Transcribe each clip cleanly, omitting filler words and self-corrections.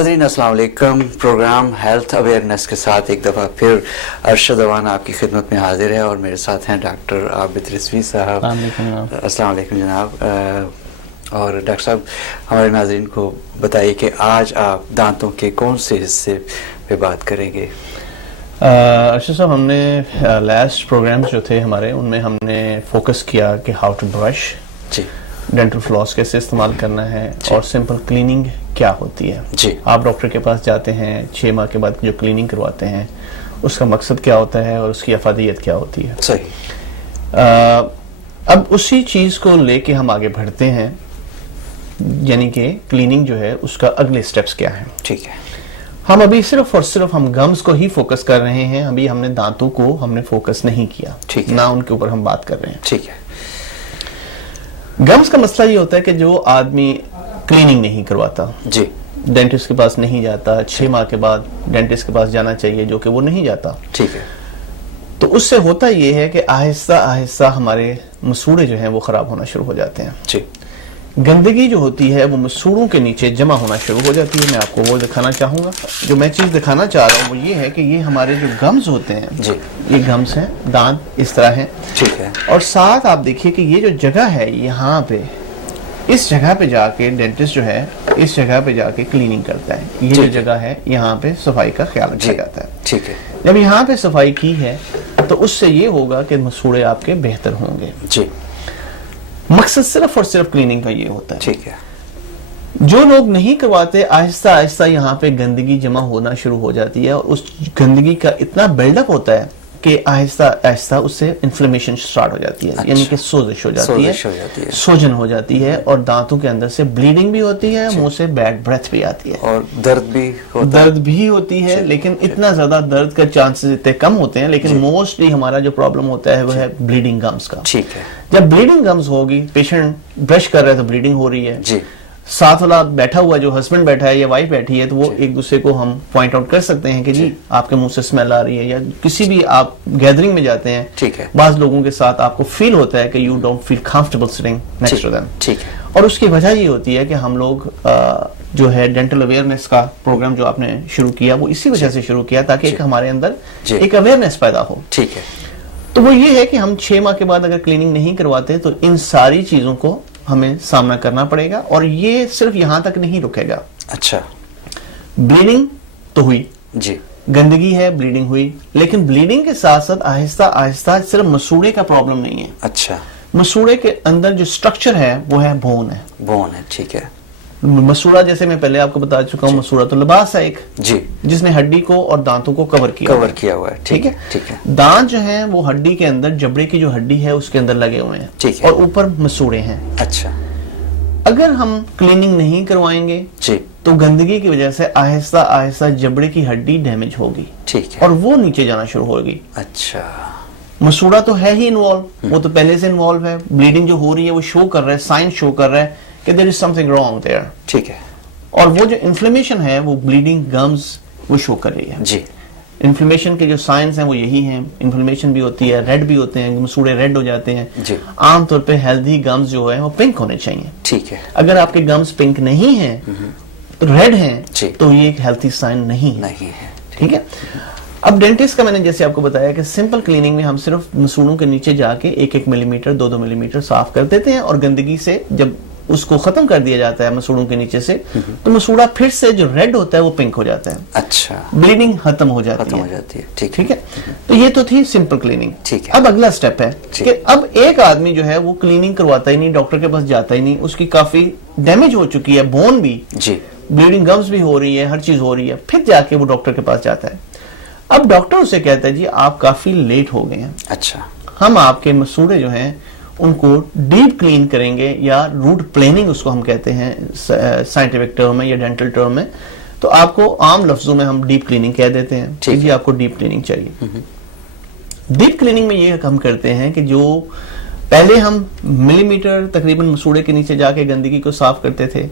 ناظرین السلام علیکم. پروگرام ہیلتھ اویئرنیس کے ساتھ ایک دفعہ پھر ارشد اوان آپ کی خدمت میں حاضر ہے اور میرے ساتھ ہیں ڈاکٹر عابد رضوی صاحب. السلام علیکم جناب. اور ڈاکٹر صاحب ہمارے ناظرین کو بتائیے کہ آج آپ دانتوں کے کون سے حصے پہ بات کریں گے؟ ارشد صاحب ہم نے لاسٹ پروگرامز جو تھے ہمارے ان میں ہم نے فوکس کیا کہ ہاؤ ٹو برش، جی، ڈینٹل فلاس کیسے استعمال کرنا ہے اور سمپل کلیننگ کیا ہوتی ہے. جی، آپ ڈاکٹر کے پاس جاتے ہیں 6 ماہ کے بعد جو کلیننگ کرواتے ہیں اس کا مقصد کیا ہوتا ہے اور اس کی افادیت کیا ہوتی ہے. صحیح. اب اسی چیز کو لے کے ہم آگے بڑھتے ہیں، یعنی کہ کلیننگ جو ہے اس کا اگلے سٹیپس کیا ہیں. ٹھیک ہے. ہم ابھی صرف اور صرف ہم گمز کو ہی فوکس کر رہے ہیں، ابھی ہم نے دانتوں کو ہم نے فوکس نہیں کیا، نہ ان کے اوپر ہم بات کر رہے ہیں. ٹھیک ہے. گمز کا مسئلہ یہ ہوتا ہے کہ جو آدمی کلیننگ نہیں کرواتا، جی، ڈینٹسٹ کے پاس نہیں جاتا، 6 ماہ کے بعد ڈینٹسٹ کے پاس جانا چاہیے جو کہ وہ نہیں جاتا. ٹھیک ہے. تو اس سے ہوتا یہ ہے کہ آہستہ آہستہ ہمارے مسوڑے جو ہیں وہ خراب ہونا شروع ہو جاتے ہیں. جی. گندگی جو ہوتی ہے وہ مسوڑوں کے نیچے جمع ہونا شروع ہو جاتی ہے. میں آپ کو وہ دکھانا چاہوں گا. جو میں چیز دکھانا چاہ رہا ہوں وہ یہ ہے کہ یہ ہمارے جو گمز ہوتے ہیں، جی، یہ گمز ہیں، دانت اس طرح ہیں. ٹھیک ہے. اور ساتھ آپ دیکھیے کہ یہ جو جگہ ہے یہاں پہ، اس جگہ پہ جا کے ڈینٹسٹ جو ہے اس جگہ پہ جا کے کلیننگ کرتا ہے. یہ جو جگہ ہے یہاں پہ صفائی کا خیال رکھا جاتا ہے. ٹھیک ہے. جب یہاں پہ صفائی کی ہے تو اس سے یہ ہوگا کہ مسوڑے آپ کے بہتر ہوں گے. جی. مقصد صرف اور صرف کلیننگ کا یہ ہوتا ہے. ٹھیک ہے. جو لوگ نہیں کرواتے آہستہ آہستہ یہاں پہ گندگی جمع ہونا شروع ہو جاتی ہے اور اس گندگی کا اتنا بلڈ اپ ہوتا ہے کہ آہستہ آہستہ اس سے انفلیمیشن سٹارٹ ہو جاتی ہے. یعنی کہ سوزش ہو جاتی ہے، سوجن ہو جاتی ہے اور دانتوں کے اندر سے بلیڈنگ بھی ہوتی ہے، منہ سے بیڈ بریتھ بھی آتی ہے اور درد بھی ہوتی ہے. لیکن اتنا زیادہ درد کا چانسز اتنے کم ہوتے ہیں. لیکن موسٹلی ہمارا جو پرابلم ہوتا ہے وہ ہے بلیڈنگ گمز کا. ٹھیک ہے. جب بلیڈنگ گمز ہوگی، پیشنٹ برش کر رہا ہے تو بلیڈنگ ہو رہی ہے، جی، ساتھ والا بیٹھا ہوا جو ہسبینڈ بیٹھا ہے یا وائف بیٹھی ہے تو وہ ایک دوسرے کو ہم پوائنٹ آؤٹ کر سکتے ہیں کہ جی آپ کے منہ سے اسمیل آ رہی ہے. یا کسی بھی آپ گیدرنگ میں جاتے ہیں، ٹھیک ہے، بعض لوگوں کے ساتھ آپ کو فیل ہوتا ہے کہ you don't feel comfortable sitting next to them. ٹھیک ہے. اور اس کی وجہ یہ ہوتی ہے کہ ہم لوگ جو ہے ڈینٹل اویئرنیس کا پروگرام جو آپ نے شروع کیا وہ اسی وجہ سے شروع کیا تاکہ ایک ہمارے اندر ایک اویئرنیس پیدا ہو. ٹھیک ہے. تو وہ یہ ہے کہ ہم 6 ماہ کے بعد اگر کلیننگ نہیں کرواتے تو ان ساری چیزوں کو ہمیں سامنا کرنا پڑے گا. اور یہ صرف یہاں تک نہیں رکے گا. اچھا. بلیڈنگ تو ہوئی، جی، گندگی ہے، بلیڈنگ ہوئی، لیکن بلیڈنگ کے ساتھ ساتھ آہستہ آہستہ صرف مسوڑے کا پرابلم نہیں ہے. اچھا. مسوڑے کے اندر جو سٹرکچر ہے وہ ہے بون ہے. بون ہے. ٹھیک ہے. مسوڑا جیسے میں پہلے آپ کو بتا چکا ہوں، مسوڑا تو لباس ہے ایک، جی، جس نے ہڈی کو اور دانتوں کو کور کیا ہوا ہے. ٹھیک ہے. ٹھیک ہے. دانت جو ہیں وہ ہڈی کے اندر، جبڑے کی جو ہڈی ہے اس کے اندر لگے ہوئے ہیں. ٹھیک ہے. اور اوپر مسوڑے ہیں. اچھا. اگر ہم کلیننگ نہیں کروائیں گے جی تو گندگی کی وجہ سے آہستہ آہستہ جبڑے کی ہڈی ڈیمیج ہوگی. ٹھیک ہے. اور وہ نیچے جانا شروع ہوگی. اچھا. مسوڑا تو ہے ہی انوالو، وہ تو پہلے سے انوالو ہے. بلیڈنگ جو ہو رہی ہے وہ شو کر رہا ہے، سائن شو کر رہا ہے کہ there is something wrong there. ٹھیک ہے. اور وہ جو انفلیمیشن ہے وہ بلیڈنگ گمز وہ شو کر رہی ہے. جی. انفلیمیشن کے جو سائنس ہیں وہ یہی ہیں. انفلیمیشن بھی ہوتی ہے، ریڈ بھی ہوتے ہیں، مسوڑے ریڈ ہو جاتے ہیں. جی. عام طور پہ ہیلدی گمز جو ہے وہ پنک ہونے چاہیے. ٹھیک ہے. اگر آپ کے گمز پنک نہیں ہیں، ریڈ ہیں، تو یہ ایک ہیلتھی سائن نہیں ہے. ٹھیک ہے. اب ڈینٹسٹ کا میں نے جیسے آپ کو بتایا کہ سمپل کلیننگ میں ہم صرف مسوڑوں کے نیچے جا کے 1-1 ملی میٹر 2-2 ملی میٹر صاف کر دیتے ہیں. اور گندگی سے جب اس کو ختم کر دیا جاتا ہے مسوڑوں کے نیچے سے تو مسوڑا پھر سے جو ریڈ ہوتا ہے وہ پنک ہو جاتا ہے. اچھا. بلیڈنگ ختم ہو جاتی ہے. ٹھیک ہے. تو یہ تو تھی سمپل کلیننگ. ٹھیک ہے. اب اگلا سٹیپ ہے کہ اب ایک آدمی جو ہے وہ کلیننگ کرواتا ہی نہیں، ڈاکٹر کے پاس جاتا ہی نہیں، اس کی کافی ڈیمیج ہو چکی ہے، بون بھی، جی، بلیڈنگ گمز بھی ہو رہی ہے، ہر چیز ہو رہی ہے. پھر جا کے وہ ڈاکٹر کے پاس جاتا ہے. اب ڈاکٹر اسے کہتا ہے جی آپ کافی لیٹ ہو گئے ہیں. اچھا. ہم آپ کے مسوڑے جو ہیں ان کو ڈیپ کلین کریں گے، یا روٹ پلیننگ اس کو ہم کہتے ہیں سائنٹیفک ٹرم میں یا ڈینٹل ٹرم میں. تو آپ کو عام لفظوں میں ہم ڈیپ کلیننگ کہہ دیتے ہیں. جی آپ کو ڈیپ کلیننگ چاہیے. ڈیپ کلیننگ میں یہ ہم کرتے ہیں کہ جو پہلے ہم ملی میٹر تقریباً مسوڑے کے نیچے جا کے گندگی کو صاف کرتے تھے،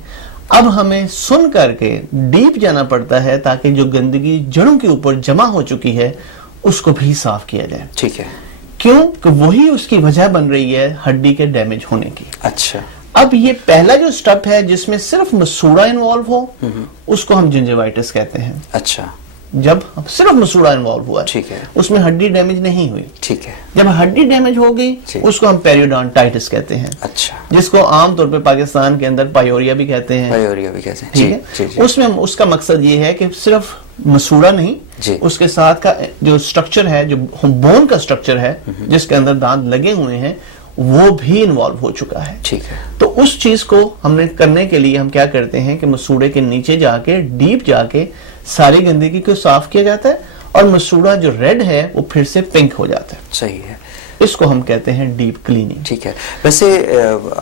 اب ہمیں سن کر کے ڈیپ جانا پڑتا ہے تاکہ جو گندگی جڑوں کے اوپر جمع ہو چکی ہے اس کو بھی صاف کیا جائے. ٹھیک ہے. کیوں کہ وہی اس کی وجہ بن رہی ہے ہڈی کے ڈیمیج ہونے کی. اچھا. اب یہ پہلا جو سٹیپ ہے جس میں صرف مسوڑا انوالو ہو اس کو ہم جنجیوائٹس کہتے ہیں. اچھا. جب صرف مسوڑا انوالو ہوا ہے, ٹھیک ہے, اس میں ہڈی ڈیمیج نہیں ہوئی. ٹھیک ہے. جب ہڈی ڈیمیج ہو گئی اس کو ہم پیریوڈونٹائٹس کہتے ہیں. اچھا. جس کو عام طور پہ پاکستان کے اندر پائیوریا بھی کہتے ہیں. پائیوریا بھی کہتے ہیں. ٹھیک ہے. اس میں اس کا مقصد یہ ہے کہ صرف مسوڑا نہیں, اس کے ساتھ کا جو سٹرکچر ہے, جو بون کا سٹرکچر ہے جس کے اندر دانت لگے ہوئے ہیں, وہ بھی انوالو ہو چکا ہے. ٹھیک ہے. تو اس چیز کو ہم نے کرنے کے لیے ہم کیا کرتے ہیں کہ مسوڑے کے نیچے جا کے, ڈیپ جا کے ساری گندگی کو صاف کیا جاتا ہے, اور مسوڑا جو ریڈ ہے وہ پھر سے پنک ہو جاتا ہے. صحیح ہے. اس کو ہم کہتے ہیں ڈیپ کلیننگ. ٹھیک ہے. ویسے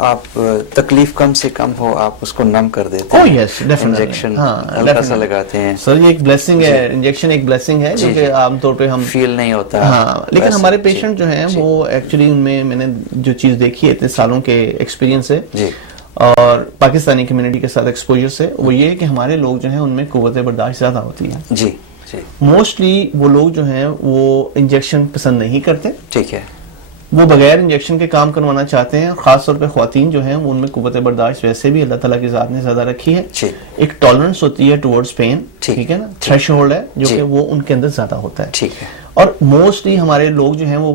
آپ تکلیف کم سے کم ہو آپ اس کو نم کر دیتے ہیں. Yes definitely. انجیکشن ہلکا سا لگاتے ہیں. سر یہ ایک بلیسنگ ہے, انجیکشن ایک بلیسنگ ہے جو کہ عام طور پہ ہم فیل نہیں ہوتا. ہاں, لیکن ہمارے پیشنٹ جو ہیں وہ ایکچولی ان میں نے جو چیز دیکھی ہے اتنے سالوں کے ایکسپیرینس سے اور پاکستانی کمیونٹی کے ساتھ ایکسپوجر سے, وہ یہ ہے کہ ہمارے لوگ جو ہیں ان میں قوت برداشت زیادہ ہوتی ہے. جی. موسٹلی وہ لوگ جو ہیں وہ انجیکشن پسند نہیں کرتے. ٹھیک ہے. وہ بغیر انجیکشن کے کام کروانا چاہتے ہیں. خاص طور پہ خواتین جو ہیں ان میں قوت برداشت ویسے بھی اللہ تعالیٰ کی ذات نے زیادہ رکھی ہے. ایک ٹالرنس ہوتی ہے ٹورڈز پین, ٹھیک ہے نا, تھریش ہولڈ ہے جو کہ وہ ان کے اندر زیادہ ہوتا ہے. ٹھیک ہے. اور موسٹلی ہمارے لوگ جو ہیں وہ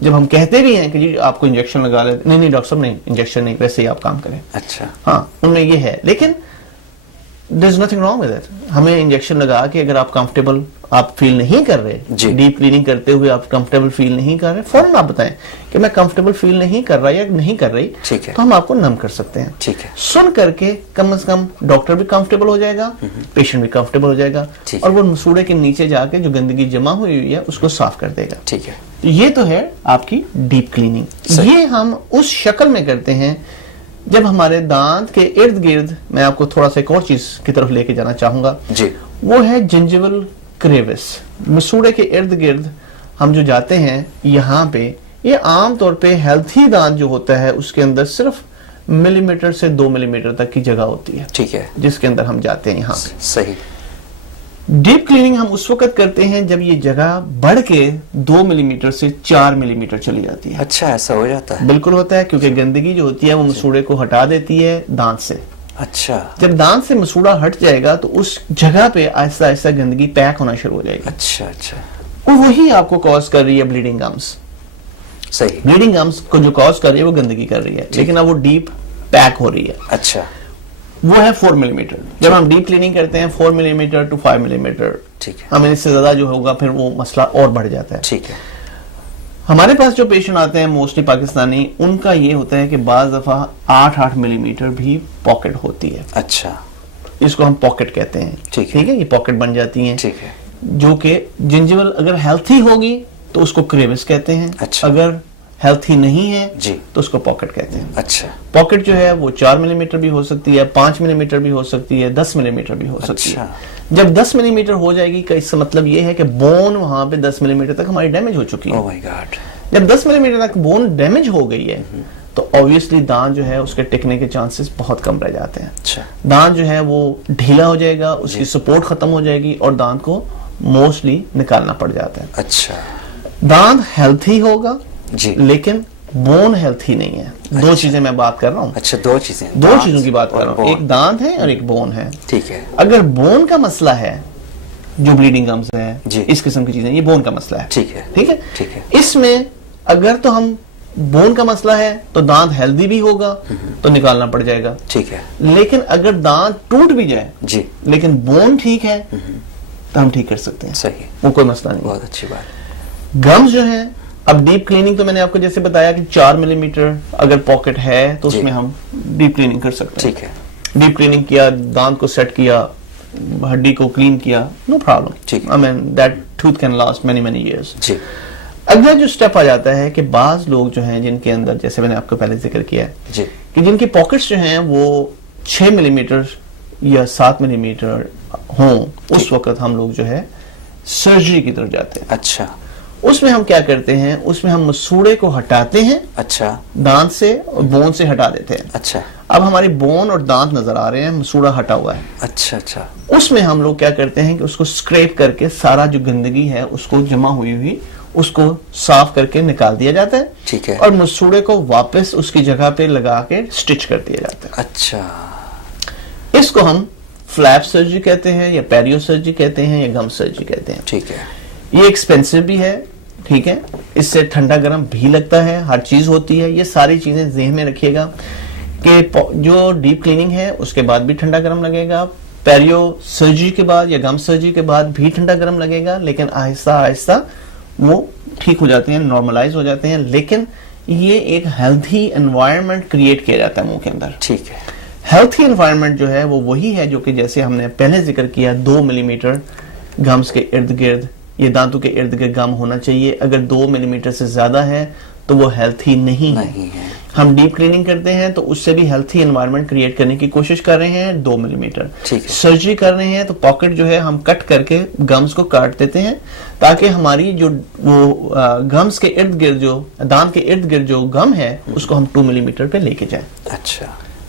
جب ہم کہتے بھی ہیں کہ جی آپ کو انجیکشن لگا لیں, نہیں ڈاکٹر صاحب نہیں, انجیکشن نہیں, ویسے ہی آپ کام کریں. اچھا. ہاں, ان میں یہ ہے. لیکن there is nothing wrong with it. ہمیں انجیکشن لگا کے اگر آپ کمفرٹیبل آپ فیل نہیں کر رہے, ڈیپ کلیننگ کرتے ہوئے آپ کمفرٹیبل فیل نہیں کر رہے, فوراً آپ بتائیں کہ میں کمفرٹیبل فیل نہیں کر رہا یا نہیں کر رہی, تو ہم آپ کو نم کر سکتے ہیں. ٹھیک ہے. سن کر کے کم از کم ڈاکٹر بھی کمفرٹیبل ہو جائے گا, پیشنٹ بھی کمفرٹیبل ہو جائے گا, اور وہ مسوڑے کے نیچے جا کے جو گندگی جمع ہوئی ہے اس کو صاف کر دے گا. ٹھیک ہے. یہ تو ہے آپ کی ڈیپ کلیننگ. یہ ہم اس شکل میں کرتے ہیں جب ہمارے دانت کے ارد گرد, میں آپ کو تھوڑا سا ایک اور چیز کی طرف لے کے جانا چاہوں گا, وہ ہے جنجیول کریوس. مسوڑے کے ارد گرد ہم جو جاتے ہیں یہاں پہ, یہ عام طور پہ ہیلتھی دانت جو ہوتا ہے اس کے اندر صرف ملی میٹر سے 2 ملی میٹر تک کی جگہ ہوتی ہے. ٹھیک ہے. جس کے اندر ہم جاتے ہیں یہاں. صحیح. ڈیپ کلیننگ ہم اس وقت کرتے ہیں جب یہ جگہ بڑھ کے 2 ملی میٹر سے 4 ملی میٹر چلی جاتی ہے. اچھا, ایسا ہو جاتا ہے؟ بالکل ہوتا ہے, کیونکہ گندگی جو ہوتی ہے وہ مسوڑے کو ہٹا دیتی ہے دانت سے. اچھا. جب دانت سے مسوڑا ہٹ جائے گا تو اس جگہ پہ آہستہ آہستہ گندگی پیک ہونا شروع ہو جائے گی. اچھا اچھا. اور وہی آپ کو کاز کر رہی ہے بلیڈنگ گمز. صحیح. بلیڈنگ گمز کو جو کاز کر رہی ہے وہ گندگی کر رہی ہے, لیکن اب وہ ڈیپ پیک ہو رہی ہے. اچھا. وہ ہے 4 ملی میٹر. جب ہم ڈیپ کلیننگ کرتے ہیں 4 ملی میٹر ٹو 5 ملی میٹر, ہمیں اس سے زیادہ جو ہوگا پھر وہ مسئلہ اور بڑھ جاتا ہے. ٹھیک ہے. ہمارے پاس جو پیشنٹ آتے ہیں موسٹلی پاکستانی, ان کا یہ ہوتا ہے کہ بعض دفعہ 8 ملی میٹر بھی پاکٹ ہوتی ہے. اچھا. اس کو ہم پاکٹ کہتے ہیں. ٹھیک ہے. یہ پاکٹ بن جاتی ہیں. ٹھیک ہے. جو کہ جنجیول اگر ہیلتھی ہوگی تو اس کو کریوس کہتے ہیں. اگر ہیلتھی نہیں ہے تو اس کو پاکٹ کہتے ہیں. اچھا. پاکٹ جو ہے وہ 4 ملی میٹر بھی ہو سکتی ہے, 5 ملی میٹر بھی ہو سکتی ہے, 10 ملی میٹر بھی ہو سکتی ہے. جب 10 ملی میٹر ہو جائے گی, اس کا مطلب یہ ہے کہ بون وہاں پہ 10 ملی میٹر تک ہماری ڈیمیج ہو چکی ہے. Oh my God. جب 10 ملی میٹر تک بون ڈیمیج ہو گئی ہے تو obviously دانت جو ہے اس کے ٹکنے کے چانسز بہت کم رہ جاتے ہیں. دانت جو ہے وہ ڈھیلا ہو جائے گا, اس کی سپورٹ ختم ہو جائے گی اور دانت کو موسٹلی نکالنا پڑ جاتا ہے. اچھا. دانت ہیلتھی ہوگا لیکن بون ہیلتھی نہیں ہے. دو چیزیں میں بات کر رہا ہوں. اچھا, دو چیزوں کی بات کر رہا ہوں. ایک دانت ہے اور ایک بون ہے. ٹھیک ہے. اگر بون کا مسئلہ ہے, جو بلیڈنگ گمز ہے, اس قسم کی چیزیں, یہ بون کا مسئلہ ہے. ٹھیک ہے. ٹھیک ہے. ٹھیک ہے. اس میں اگر تو ہم بون کا مسئلہ ہے تو دانت ہیلدی بھی ہوگا تو نکالنا پڑ جائے گا. ٹھیک ہے. لیکن اگر دانت ٹوٹ بھی جائے لیکن بون ٹھیک ہے تو ہم ٹھیک کر سکتے ہیں. صحیح. وہ کوئی مسئلہ نہیں. بہت اچھی بات. گمز جو ہیں, اب ڈیپ کلیننگ تو میں نے آپ کو جیسے بتایا کہ 4 ملی میٹر اگر پاکٹ ہے تو اس میں ہم ڈیپ کلیننگ کر سکتے ہیں. ٹھیک ہے. ڈیپ کلیننگ کیا, دانت کو سیٹ کیا, ہڈی کو کلین کیا, no problem. I mean that tooth can last many years. اگلا جو سٹیپ آ جاتا ہے کہ بعض لوگ جو ہیں جن کے اندر, جیسے میں نے آپ کو پہلے ذکر کیا ہے کہ جن کی پاکٹس جو ہیں وہ 6 ملی میٹر یا 7 ملی میٹر ہوں, اس وقت ہم لوگ جو ہے سرجری کی طرف جاتے ہیں. اچھا. اس میں ہم کیا کرتے ہیں, اس میں ہم مسوڑے کو ہٹاتے ہیں. اچھا. دانت سے اور بون سے ہٹا دیتے ہیں. اچھا. اب ہماری بون اور دانت نظر آ رہے ہیں, مسوڑا ہٹا ہوا ہے. اچھا اچھا. اس میں ہم لوگ کیا کرتے ہیں کہ اس کو اسکریپ کر کے سارا جو گندگی ہے اس کو جمع ہوئی اس کو صاف کر کے نکال دیا جاتا ہے. ٹھیک ہے. اور مسوڑے کو واپس اس کی جگہ پہ لگا کے سٹچ کر دیا جاتا ہے. اچھا. اس کو ہم فلیپ سرجری کہتے ہیں یا پیریو سرجری کہتے ہیں یا گم سرجری کہتے ہیں. ٹھیک ہے. یہ ایکسپینسو بھی ہے, ٹھیک ہے, اس سے ٹھنڈا گرم بھی لگتا ہے, ہر چیز ہوتی ہے. یہ ساری چیزیں ذہن میں رکھیے گا کہ جو ڈیپ کلیننگ ہے اس کے بعد بھی ٹھنڈا گرم لگے گا, پیریو سرجری کے بعد یا گم سرجری کے بعد بھی ٹھنڈا گرم لگے گا, لیکن آہستہ آہستہ وہ ٹھیک ہو جاتے ہیں, نارملائز ہو جاتے ہیں. لیکن یہ ایک ہیلتھی انوائرمنٹ کریٹ کیا جاتا ہے منہ کے اندر. ٹھیک ہے. ہیلتھی انوائرمنٹ جو ہے وہ وہی ہے جو کہ جیسے ہم نے پہلے ذکر کیا 2 ملی میٹر گمز کے ارد گرد, یہ دانتوں کے ارد گرد گم ہونا چاہیے. اگر 2 ملی میٹر سے زیادہ ہے تو وہ ہیلتھی نہیں ہے. ہم ڈیپ کلیننگ کرتے ہیں تو اس سے بھی ہیلتھی انوائرمنٹ کریٹ کرنے کی کوشش کر رہے ہیں 2 ملی میٹر. سرجری کر رہے ہیں تو پاکٹ جو ہے ہم کٹ کر کے گمز کو کاٹ دیتے ہیں تاکہ ہماری جو وہ گمز کے ارد گرد جو دانت کے ارد گرد جو گم ہے اس کو ہم 2 ملی میٹر پہ لے کے جائیں. اچھا.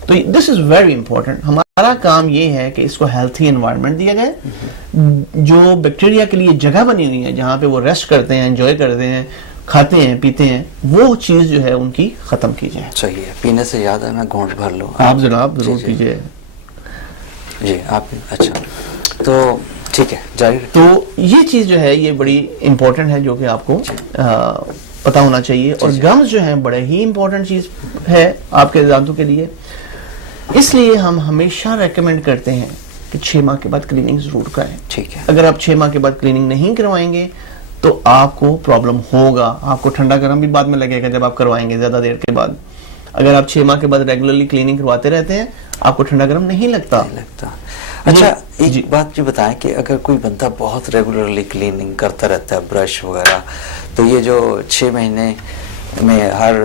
تو دس از ویری امپورٹنٹ. ہمارا کام یہ ہے کہ اس کو ہیلتھی انوائرمنٹ دیا جائے, جو بیکٹیریا کے لیے جگہ بنی ہوئی ہے جہاں پہ وہ ریسٹ کرتے ہیں, انجوائے کرتے ہیں, کھاتے ہیں, پیتے ہیں, وہ چیز جو ہے ان کی ختم کی جائے. صحیح ہے. پینے سے یاد ہے میں گھونٹ بھر لوں. آپ جناب ضرور پیجیے. جی آپ. اچھا تو ٹھیک ہے جاری. تو یہ چیز جو ہے یہ بڑی امپورٹنٹ ہے جو کہ آپ کو پتا ہونا چاہیے. اور گمز جو ہیں بڑے ہی امپورٹنٹ چیز ہے آپ کے دانتوں کے لیے. اس لیے ہم ہمیشہ ریکمینڈ کرتے ہیں کہ 6 ماہ کے بعد کلیننگ ضرور کرائیں. ٹھیک ہے. اگر آپ 6 ماہ کے بعد کلیننگ نہیں کروائیں گے تو آپ کو پرابلم ہوگا. آپ کو ٹھنڈا گرم بھی بعد میں لگے گا جب آپ کروائیں گے زیادہ دیر کے بعد. اگر آپ 6 ماہ کے بعد ریگولرلی کلیننگ کرواتے رہتے ہیں آپ کو ٹھنڈا گرم نہیں لگتا. اچھا ایک بات جو بتائیں کہ اگر کوئی بندہ بہت ریگولرلی کلیننگ کرتا رہتا ہے برش وغیرہ, تو یہ جو 6 مہینے میں ہر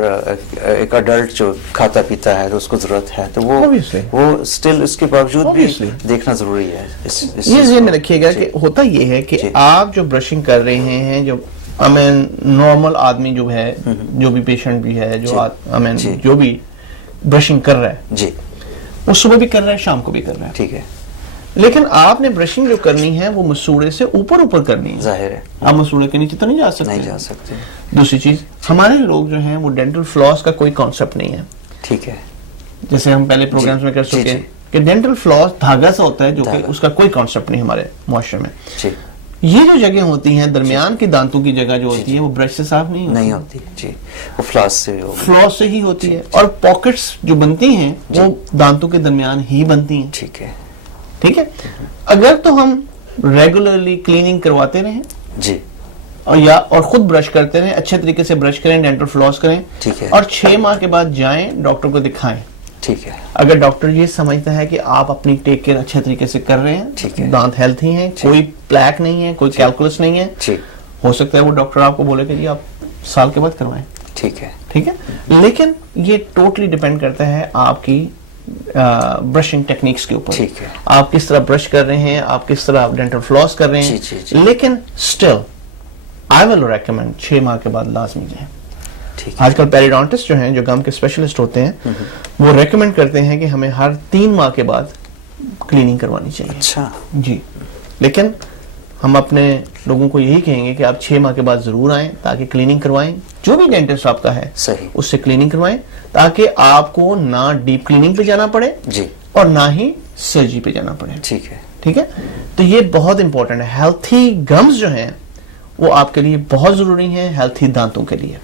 ایک اڈلٹ جو کھاتا پیتا ہے تو اس کو ضرورت ہے تو وہ اسٹل اس کے باوجود بھی دیکھنا ضروری ہے. یہ ذہن میں رکھیے گا کہ ہوتا یہ ہے کہ آپ جو برشنگ کر رہے ہیں, جو نارمل آدمی جو ہے, جو بھی پیشنٹ بھی ہے, جو بھی برشنگ کر رہا ہے جی وہ صبح بھی کر رہا ہے شام کو بھی کر رہا ہے. ٹھیک ہے. لیکن آپ نے برشنگ جو کرنی ہے وہ مسوڑے سے اوپر کرنی ہے. ظاہر ہے آپ مسوڑے کے نیچے تو نہیں جا سکتے. دوسری چیز, ہمارے لوگ جو ہیں وہ ڈینٹل فلاس کا کوئی کانسیپٹ نہیں ہے. ٹھیک ہے. جیسے ہم پہلے پروگرامز میں کر چکے ہیں کہ ڈینٹل فلاس دھاگا سا ہوتا ہے جو کہ اس کا کوئی کانسیپٹ نہیں ہمارے معاشرے میں. یہ جو جگہ ہوتی ہیں درمیان کی دانتوں کی جگہ جو ہوتی ہے وہ برش سے صاف نہیں ہوتی. جی وہ فلاس سے ہی ہوتی ہے. اور پاکٹس جو بنتی ہیں وہ دانتوں کے درمیان ہی بنتی ہیں. ٹھیک ہے. ٹھیک ہے. اگر تو ہم ریگولرلی کلیننگ کرواتے رہیں جی اور خود برش کرتے رہیں, اچھے طریقے سے برش کریں, ڈینٹل فلاس کریں, اور 6 ماہ کے بعد جائیں ڈاکٹر کو دکھائیں. ٹھیک ہے. اگر ڈاکٹر یہ سمجھتا ہے کہ آپ اپنی ٹیک کیئر اچھے طریقے سے کر رہے ہیں, دانت ہیلتھی ہیں, کوئی پلیک نہیں ہے, کوئی کیلکولس نہیں ہے, ہو سکتا ہے وہ ڈاکٹر آپ کو بولے کہ جی آپ سال کے بعد کروائیں. ٹھیک ہے. ٹھیک ہے. لیکن یہ ٹوٹلی ڈیپینڈ کرتا ہے آپ کی برشنگ ٹیکنیکس کے اوپر. ٹھیک ہے. آپ کس طرح برش کر رہے ہیں, آپ کس طرح ڈینٹل فلاس کر رہے ہیں. لیکن اسٹل آئی ول ریکمینڈ 6 ماہ کے بعد لازمی جائیں. آج کل پیریڈونٹسٹ جو ہیں, جو گم کے اسپیشلسٹ ہوتے ہیں, وہ ریکمینڈ کرتے ہیں کہ ہمیں ہر 3 ماہ کے بعد کلیننگ کروانی چاہیے. اچھا جی. لیکن ہم اپنے لوگوں کو یہی کہیں گے کہ آپ 6 ماہ کے بعد ضرور آئیں تاکہ کلیننگ کروائیں. جو بھی ڈینٹسٹ آپ کا ہے اس سے کلیننگ کروائیں تاکہ آپ کو نہ ڈیپ کلیننگ پہ جانا پڑے اور نہ ہی سرجری پہ جانا پڑے. ٹھیک ہے. ٹھیک ہے. تو یہ بہت امپورٹنٹ ہے. ہیلتھی گمز جو ہیں وہ آپ کے لیے بہت ضروری ہیں ہیلتھی دانتوں کے لیے.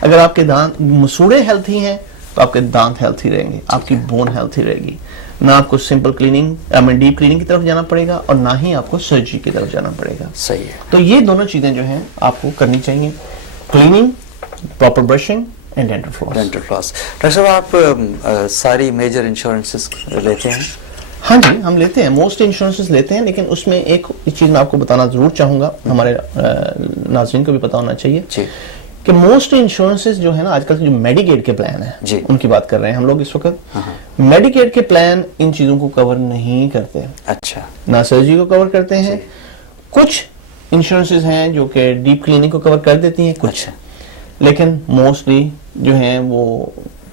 اگر آپ کے دانت مسوڑے ہیلتھی ہیں تو آپ کے دانت ہیلتھی رہیں گے, آپ کی بون ہیلتھی رہے گی. نہ آپ کو سمپل کلیننگ ڈیپ کلیننگ کی طرف جانا پڑے گا اور نہ ہی آپ کو سرجری کی طرف جانا پڑے گا. صحیح ہے. تو یہ دونوں چیزیں جو ہیں آپ کو کرنی چاہیے, cleaning, proper brushing and dental flaws. Doctor صاحب آپ ساری میجر انشورنسز لیتے ہیں؟ ہاں جی ہم لیتے ہیں, موسٹ انشورنسز لیتے ہیں. لیکن اس میں ایک چیز میں آپ کو بتانا ضرور چاہوں گا, ہمارے ناظرین کو بھی پتا ہونا چاہیے کہ موسٹ انشورنسز جو ہے نا آج کل جو میڈیکیڈ کے پلان ہیں ان کی بات کر رہے ہیں ہم لوگ اس وقت. میڈیکیڈ کے پلان ان چیزوں کو کور نہیں کرتے. اچھا. نہ سرجری کو کور کرتے ہیں. کچھ انشورنسز ہیں جو کہ ڈیپ کلیننگ کو کور کر دیتی ہیں کچھ, لیکن موسٹلی جو ہیں وہ